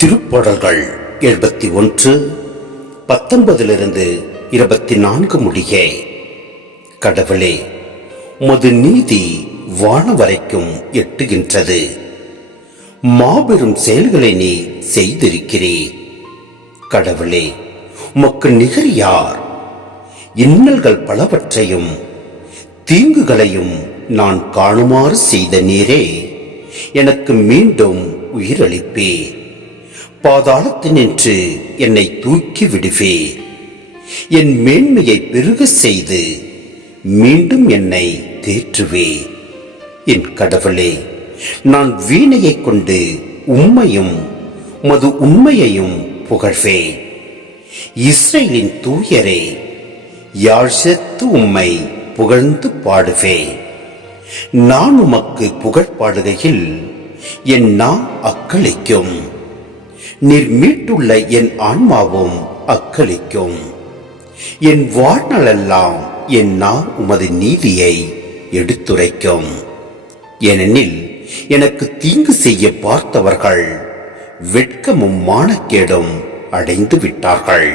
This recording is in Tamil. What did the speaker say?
திருப்பாடல்கள் 71 19 24 முடிய. கடவுளே, உமது நீதி வானம் வரைக்கும் எட்டுகின்றது. மாபெரும் செயல்களை நீ செய்திருக்கிறீர். கடவுளே, உமக்கு நிகர் யார்? இன்னல்கள் பலவற்றையும் தீங்குகளையும் நான் காணுமாறு செய்த நீரே எனக்கு மீண்டும் உயிரளிப்பே. பாதாளத்தினின்று என்னை தூக்கி விடுவே. என் மேன்மையை பெருக செய்து மீண்டும் என்னை தேற்றுவே. என் கடவுளே, நான் வீணையை கொண்டு உம்மையும் உமது உண்மையையும் புகழ்வே. இஸ்ரேலின் தூயரே, யாழ் சேர்த்து உம்மை புகழ்ந்து பாடுவே. நான் உமக்கு புகழ் பாடுகையில் என் நா அக்களிக்கும். நீர் மீட்டுள்ள என் ஆன்மாவும் அக்களிக்கும். என் வாழ்நாளெல்லாம் என் நா உமது நீதியை எடுத்துரைக்கும். ஏனெனில் எனக்கு தீங்கு செய்ய பார்த்தவர்கள் வெட்கமும் மானக்கேடும் அடைந்து விட்டார்கள்.